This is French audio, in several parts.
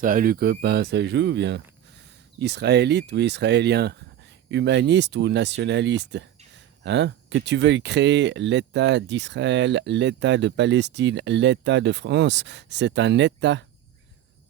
Salut copain, ça joue bien. Israélite ou israélien, humaniste ou nationaliste, hein? Que tu veuilles créer l'État d'Israël, l'État de Palestine, l'État de France, c'est un État.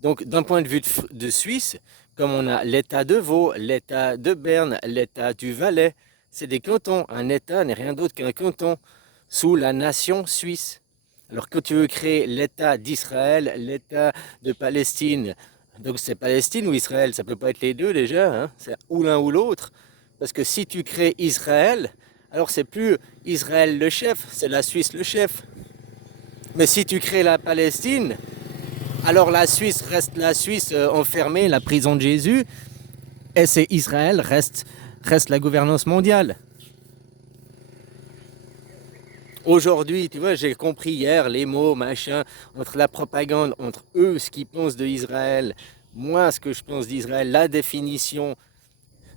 Donc d'un point de vue de Suisse, comme on a l'État de Vaud, l'État de Berne, l'État du Valais, c'est des cantons. Un État n'est rien d'autre qu'un canton sous la nation suisse. Alors que tu veux créer l'État d'Israël, l'État de Palestine, donc c'est Palestine ou Israël, ça peut pas être les deux déjà, hein, c'est ou l'un ou l'autre. Parce que si tu crées Israël, alors c'est plus Israël le chef, c'est la Suisse le chef. Mais si tu crées la Palestine, alors la Suisse reste la Suisse enfermée, la prison de Jésus, et c'est Israël reste la gouvernance mondiale. Aujourd'hui, tu vois, j'ai compris hier les mots, machin, entre la propagande, entre eux, ce qu'ils pensent de Israël, moi, ce que je pense d'Israël, la définition,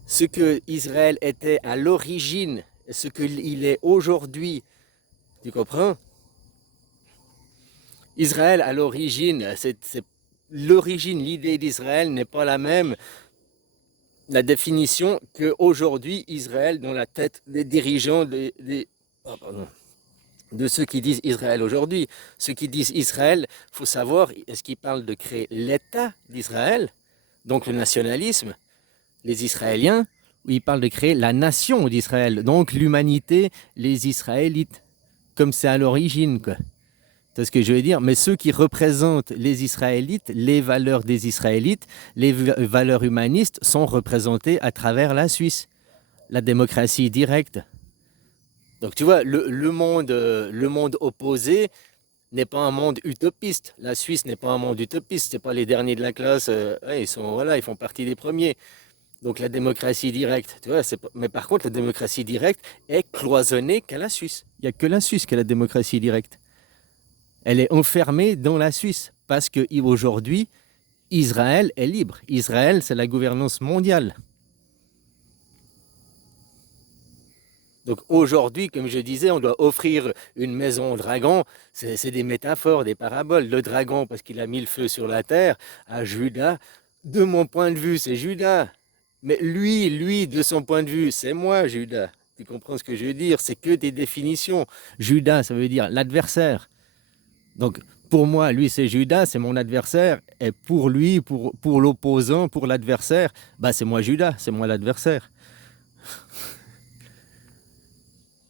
ce que Israël était à l'origine, ce qu'il est aujourd'hui. Tu comprends? Israël, à l'origine, l'origine, l'idée d'Israël n'est pas la même, la définition qu'aujourd'hui, Israël, dans la tête des dirigeants oh, pardon, de ceux qui disent Israël aujourd'hui. Ceux qui disent Israël, il faut savoir, est-ce qu'ils parlent de créer l'État d'Israël, donc le nationalisme, les Israéliens, ou ils parlent de créer la nation d'Israël, donc l'humanité, les Israélites, comme c'est à l'origine, quoi. C'est ce que je veux dire. Mais ceux qui représentent les Israélites, les valeurs des Israélites, les valeurs humanistes sont représentés à travers la Suisse. La démocratie directe. Donc tu vois, le monde opposé n'est pas un monde utopiste. La Suisse n'est pas un monde utopiste. C'est pas les derniers de la classe. Ouais, ils sont voilà, ils font partie des premiers. Donc la démocratie directe, tu vois, mais par contre la démocratie directe est cloisonnée qu'à la Suisse. Il n'y a que la Suisse qui a la démocratie directe. Elle est enfermée dans la Suisse parce que aujourd'hui Israël est libre. Israël, c'est la gouvernance mondiale. Donc aujourd'hui, comme je disais, on doit offrir une maison au dragon. C'est des métaphores, des paraboles. Le dragon, parce qu'il a mis le feu sur la terre, à Judas. De mon point de vue, c'est Judas. Mais lui, de son point de vue, c'est moi, Judas. Tu comprends ce que je veux dire? C'est que des définitions. Judas, ça veut dire l'adversaire. Donc, pour moi, lui, c'est Judas, c'est mon adversaire. Et pour lui, pour l'opposant, pour l'adversaire, bah, c'est moi, Judas, c'est moi l'adversaire.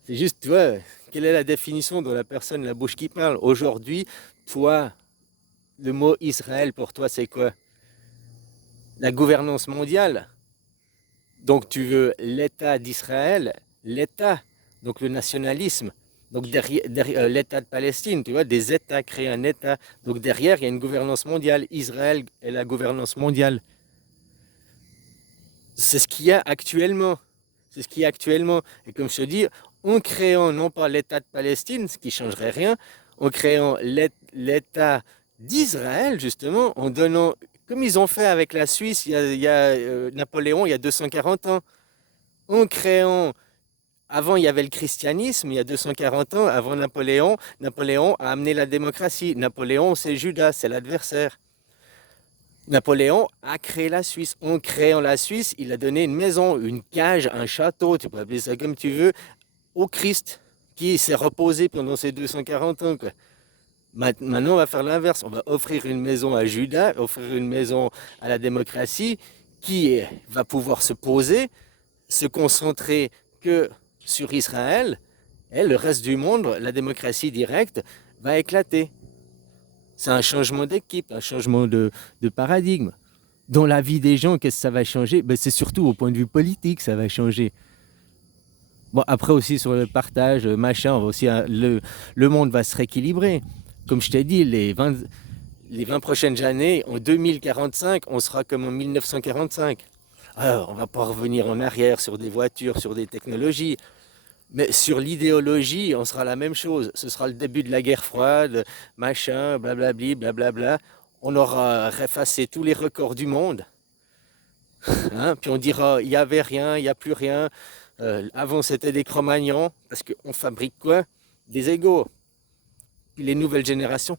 C'est juste, tu vois, quelle est la définition de la personne, la bouche qui parle? Aujourd'hui, toi, le mot Israël, pour toi, c'est quoi? La gouvernance mondiale. Donc, tu veux l'État d'Israël, l'État, donc le nationalisme. Donc, derrière l'État de Palestine, tu vois, des États créent un État. Donc, derrière, il y a une gouvernance mondiale. Israël est la gouvernance mondiale. C'est ce qu'il y a actuellement. C'est ce qu'il y a actuellement. Et comme je te dis, en créant non pas l'État de Palestine, ce qui ne changerait rien, en créant l'État d'Israël, justement, en donnant, comme ils ont fait avec la Suisse, il y a Napoléon, il y a 240 ans, en créant, avant il y avait le christianisme, il y a 240 ans, avant Napoléon, Napoléon a amené la démocratie. Napoléon, c'est Judas, c'est l'adversaire. Napoléon a créé la Suisse. En créant la Suisse, il a donné une maison, une cage, un château, tu peux appeler ça comme tu veux, au Christ, qui s'est reposé pendant ces 240 ans, quoi. Maintenant, on va faire l'inverse. On va offrir une maison à Judas, offrir une maison à la démocratie, qui va pouvoir se poser, se concentrer que sur Israël, et le reste du monde, la démocratie directe, va éclater. C'est un changement d'équipe, un changement de paradigme. Dans la vie des gens, qu'est-ce que ça va changer? Ben, c'est surtout au point de vue politique, ça va changer. Bon, après aussi sur le partage, machin, aussi, hein, le monde va se rééquilibrer. Comme je t'ai dit, les 20 prochaines années, en 2045, on sera comme en 1945. Alors, on ne va pas revenir en arrière sur des voitures, sur des technologies, mais sur l'idéologie, on sera la même chose. Ce sera le début de la guerre froide, machin, blablabli, blablabla. On aura effacé tous les records du monde. Hein, puis on dira, il n'y avait rien, il n'y a plus rien. Avant, c'était des Cro-Magnons, parce qu'on fabrique quoi? Des égaux. Puis les nouvelles générations,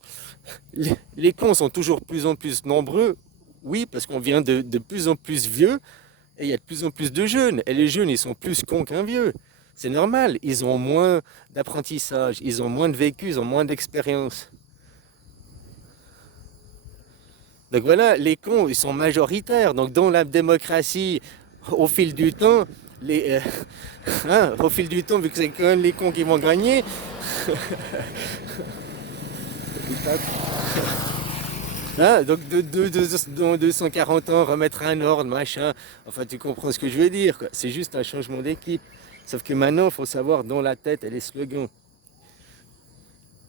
les cons sont toujours plus en plus nombreux, Oui, parce qu'on vient de plus en plus vieux et il y a de plus en plus de jeunes. Et les jeunes, ils sont plus cons qu'un vieux. C'est normal, ils ont moins d'apprentissage, ils ont moins de vécu, ils ont moins d'expérience. Donc voilà, les cons, ils sont majoritaires. Donc dans la démocratie, au fil du temps, au fil du temps, vu que c'est quand même les cons qui vont gagner, hein, donc dans 240 ans, remettre un ordre, machin. Enfin, tu comprends ce que je veux dire, quoi. C'est juste un changement d'équipe. Sauf que maintenant, il faut savoir dans la tête et les slogans.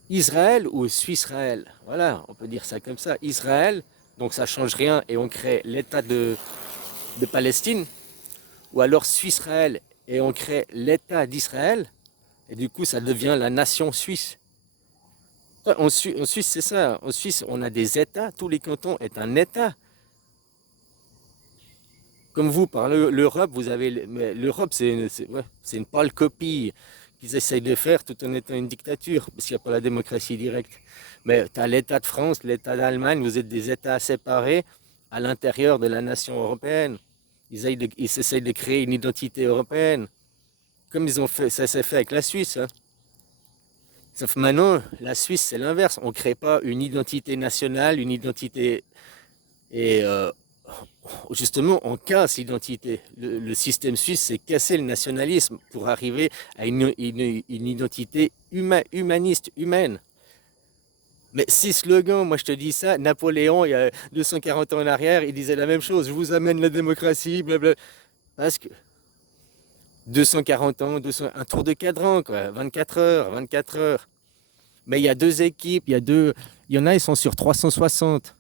Israël ou Suisse-Israël. Voilà, on peut dire ça comme ça. Israël, donc ça change rien et on crée l'État de Palestine. Ou alors Suisse-Israël et on crée l'État d'Israël. Et du coup, ça devient la nation suisse. Ouais, en Suisse, c'est ça. En Suisse, on a des États. Tous les cantons est un État. Comme vous, par l'Europe, vous avez. Mais l'Europe, ouais, c'est une pâle copie qu'ils essayent de faire tout en étant une dictature, parce qu'il n'y a pas la démocratie directe. Mais tu as l'État de France, l'État d'Allemagne, vous êtes des États séparés à l'intérieur de la nation européenne. Ils essayent de créer une identité européenne, comme ils ont fait, ça s'est fait avec la Suisse. Hein. Sauf maintenant, la Suisse, c'est l'inverse. On ne crée pas une identité nationale, une identité. Et justement, on casse l'identité. Le système suisse, c'est casser le nationalisme pour arriver à une identité humaniste, humaine. Mais si slogan, moi je te dis ça, Napoléon, il y a 240 ans en arrière, il disait la même chose. Je vous amène la démocratie, blablabla. Parce que 240 ans, un tour de cadran, quoi. 24 heures, 24 heures. Mais il y a deux équipes, il y en a, ils sont sur 360.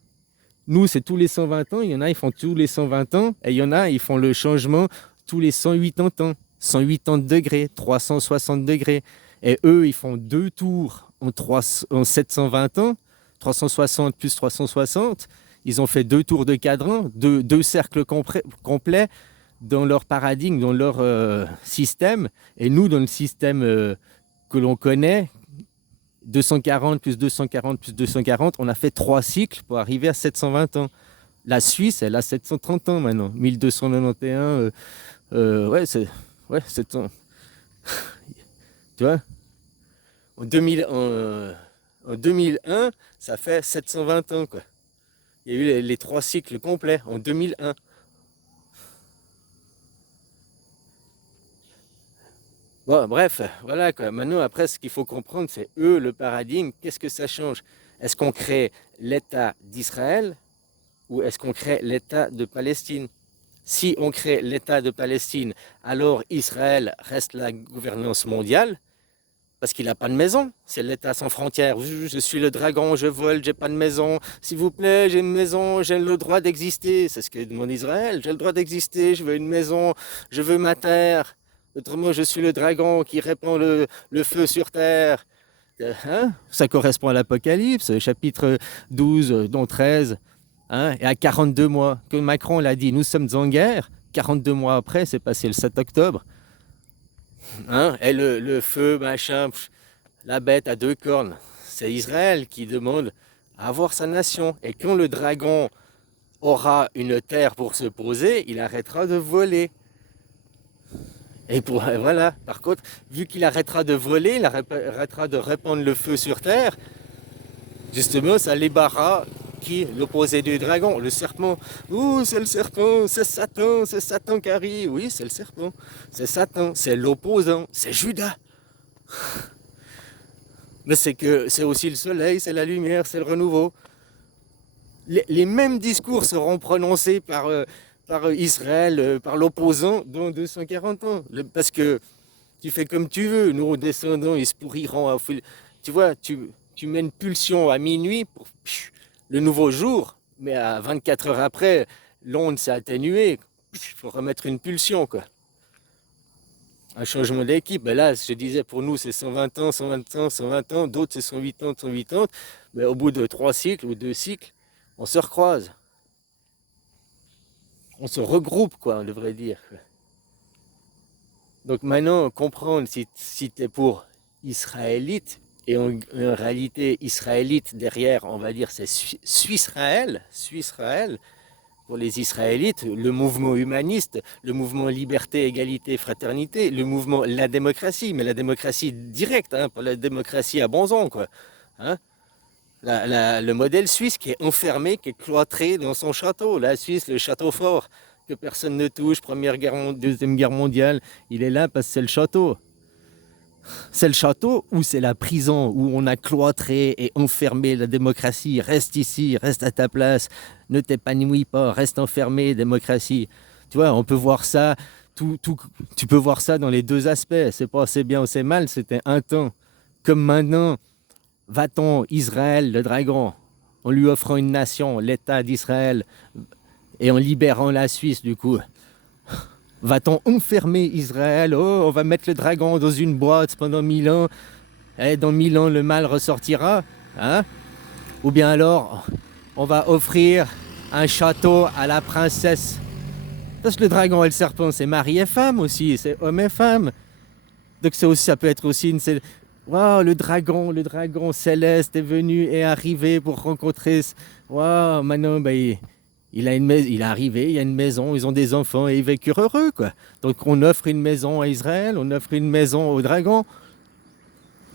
Nous, c'est tous les 120 ans. Il y en a, ils font tous les 120 ans. Et il y en a, ils font le changement tous les 180 ans. 180 degrés, 360 degrés. Et eux, ils font deux tours en 720 ans. 360 plus 360. Ils ont fait deux tours de cadran, deux cercles complets dans leur paradigme, dans leur système. Et nous, dans le système que l'on connaît, 240 plus 240 plus 240, on a fait trois cycles pour arriver à 720 ans. La Suisse, elle a 730 ans maintenant. 1291, ouais, ouais, 700. Tu vois, en 2001, ça fait 720 ans, quoi. Il y a eu les trois cycles complets en 2001. Bon, bref, voilà quoi. Maintenant, après, ce qu'il faut comprendre, c'est eux, le paradigme, qu'est-ce que ça change? Est-ce qu'on crée l'État d'Israël ou est-ce qu'on crée l'État de Palestine? Si on crée l'État de Palestine, alors Israël reste la gouvernance mondiale parce qu'il n'a pas de maison. C'est l'État sans frontières. Je suis le dragon, je vole, j'ai pas de maison. S'il vous plaît, j'ai une maison, j'ai le droit d'exister. C'est ce que demande Israël. J'ai le droit d'exister, je veux une maison, je veux ma terre. Autrement, je suis le dragon qui répand le feu sur terre. Hein? Ça correspond à l'Apocalypse, chapitre 12, dont 13. Hein? Et à 42 mois, que Macron l'a dit, nous sommes en guerre. 42 mois après, c'est passé le 7 octobre. Hein? Et le feu, machin, la bête à deux cornes. C'est Israël qui demande à avoir sa nation. Et quand le dragon aura une terre pour se poser, il arrêtera de voler. Et voilà, par contre, vu qu'il arrêtera de voler, il arrêtera de répandre le feu sur terre, justement, ça libérera qui l'opposé du dragon, le serpent. Ouh, c'est le serpent, c'est Satan qui arrive. Oui, c'est le serpent, c'est Satan, c'est l'opposant, c'est Judas. Mais c'est que c'est aussi le soleil, c'est la lumière, c'est le renouveau. Les mêmes discours seront prononcés par Israël, par l'opposant dans 240 ans. Parce que tu fais comme tu veux, nos descendants, ils se pourriront. Tu vois, tu mets une pulsion à minuit pour le nouveau jour, mais à 24 heures après, l'onde s'est atténuée. Il faut remettre une pulsion, quoi. Un changement d'équipe, ben là, je disais, pour nous, c'est 120 ans, 120 ans, 120 ans. D'autres, c'est 108 ans, 108 ans. Mais au bout de 3 cycles ou 2 cycles, on se recroise. On se regroupe, quoi, on devrait dire. Donc maintenant, comprendre si tu es pour israélite, et en réalité, israélite derrière, on va dire, c'est Suisse-Israël, pour les Israélites, le mouvement humaniste, le mouvement liberté, égalité, fraternité, le mouvement la démocratie, mais la démocratie directe, hein, pas la démocratie à bonzon, quoi. Hein. Le modèle suisse qui est enfermé, qui est cloîtré dans son château. La Suisse, le château fort, que personne ne touche, Première Guerre, Deuxième Guerre mondiale, il est là parce que c'est le château. C'est le château ou c'est la prison où on a cloîtré et enfermé la démocratie. Reste ici, reste à ta place, ne t'épanouis pas, reste enfermé, démocratie. Tu vois, on peut voir ça, tu peux voir ça dans les deux aspects. C'est pas c'est bien ou c'est mal, c'était un temps. Comme maintenant, va-t-on Israël, le dragon, en lui offrant une nation, l'État d'Israël, et en libérant la Suisse du coup. Va-t-on enfermer Israël? Oh, on va mettre le dragon dans une boîte pendant 1000 ans. Et dans 1000 ans, le mal ressortira. Hein? Ou bien alors, on va offrir un château à la princesse. Parce que le dragon et le serpent, c'est mari et femme aussi. C'est homme et femme. Donc ça peut être aussi une... Waouh, le dragon céleste est venu et arrivé pour rencontrer... Waouh, maintenant, il est arrivé, il y a une maison, ils ont des enfants et ils vécurent heureux, quoi. Donc on offre une maison à Israël, on offre une maison au dragon.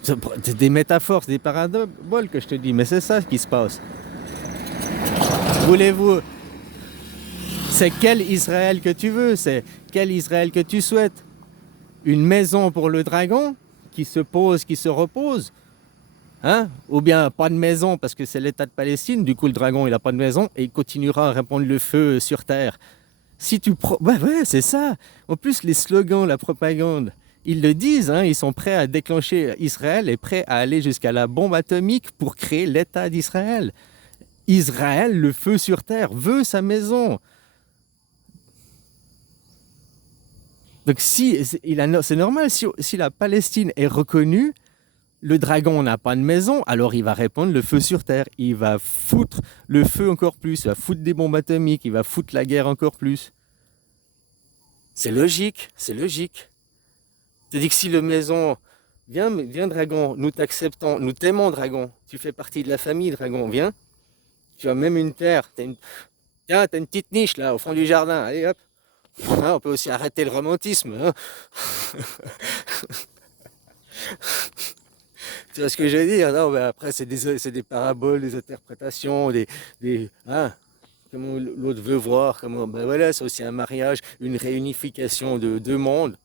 C'est des métaphores, c'est des paraboles que je te dis, mais c'est ça qui se passe. Voulez-vous... C'est quel Israël que tu veux? C'est quel Israël que tu souhaites? Une maison pour le dragon qui se pose, qui se repose? Hein? Ou bien pas de maison parce que c'est l'État de Palestine, du coup le dragon il n'a pas de maison et il continuera à répandre le feu sur terre. Si tu ouais, c'est ça. En plus les slogans, la propagande, ils le disent, hein, ils sont prêts à déclencher, Israël est prêt à aller jusqu'à la bombe atomique pour créer l'État d'Israël. Israël, le feu sur terre, veut sa maison. Donc c'est normal, si la Palestine est reconnue, le dragon n'a pas de maison, alors il va répandre le feu sur terre. Il va foutre le feu encore plus, il va foutre des bombes atomiques, il va foutre la guerre encore plus. C'est logique, c'est logique. C'est-à-dire que si le maison, viens dragon, nous t'acceptons, nous t'aimons dragon, tu fais partie de la famille dragon, viens. Tu as même une terre, t'as une petite niche là au fond du jardin, allez hop. Hein, on peut aussi arrêter le romantisme. Hein. Tu vois ce que je veux dire? Non, mais après, c'est des paraboles, des interprétations, hein, comment l'autre veut voir, comment, ben voilà, c'est aussi un mariage, une réunification de deux mondes.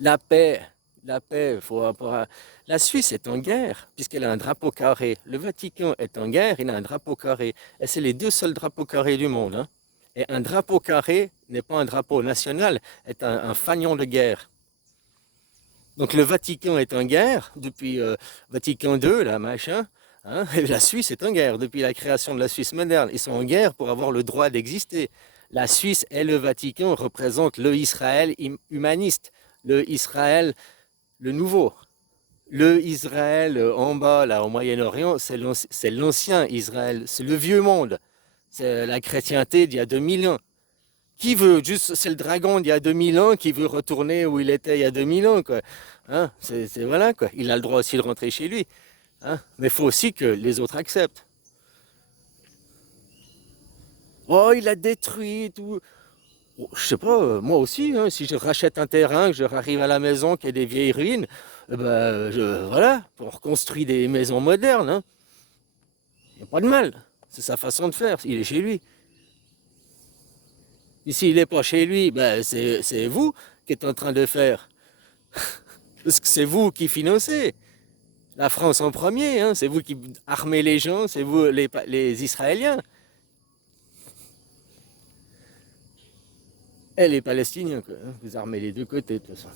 La paix, la Suisse est en guerre, puisqu'elle a un drapeau carré. Le Vatican est en guerre, il a un drapeau carré. Et c'est les deux seuls drapeaux carrés du monde. Hein. Et un drapeau carré n'est pas un drapeau national, est un fanion de guerre. Donc le Vatican est en guerre depuis Vatican II, là, machin. Hein, et la Suisse est en guerre depuis la création de la Suisse moderne. Ils sont en guerre pour avoir le droit d'exister. La Suisse et le Vatican représentent le Israël humaniste, le Israël, le nouveau. Le Israël en bas, là, au Moyen-Orient, c'est l'ancien Israël, c'est le vieux monde. C'est la chrétienté d'il y a 2000 ans. Qui veut, juste, c'est le dragon d'il y a 2000 ans qui veut retourner où il était il y a 2000 ans, quoi. Hein, voilà, quoi. Il a le droit aussi de rentrer chez lui. Hein, mais il faut aussi que les autres acceptent. Oh, il a détruit tout. Oh, je sais pas, moi aussi, hein, si je rachète un terrain, que je arrive à la maison, qu'il y a des vieilles ruines, voilà, on reconstruit des maisons modernes. Hein. Il n'y a pas de mal. C'est sa façon de faire, il est chez lui. Et s'il n'est pas chez lui, c'est vous qui êtes en train de faire. Parce que c'est vous qui financez. La France en premier, hein, c'est vous qui armez les gens, c'est vous les Israéliens. Et les Palestiniens, quoi, hein, vous armez les deux côtés de toute façon.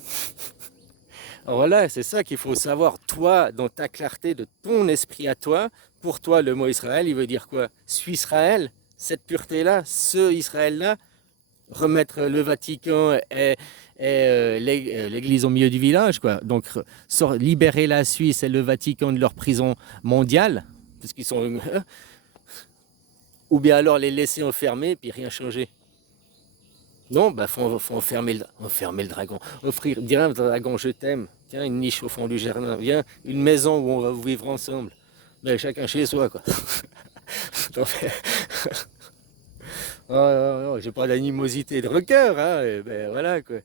Alors voilà, c'est ça qu'il faut savoir, toi, dans ta clarté de ton esprit à toi. Pour toi, le mot Israël, il veut dire quoi? Suis-Israël, cette pureté-là, ce Israël-là, remettre le Vatican et l'église au milieu du village, quoi. Donc, libérer la Suisse et le Vatican de leur prison mondiale, parce qu'ils sont... ou bien alors les laisser enfermer, puis rien changer. Non, faut enfermer le dragon. Dire un dragon, je t'aime. Tiens, une niche au fond du jardin. Viens, une maison où on va vivre ensemble. Mais chacun chez soi, quoi. Non, mais- oh, j'ai pas d'animosité de requin, hein, et ben voilà quoi.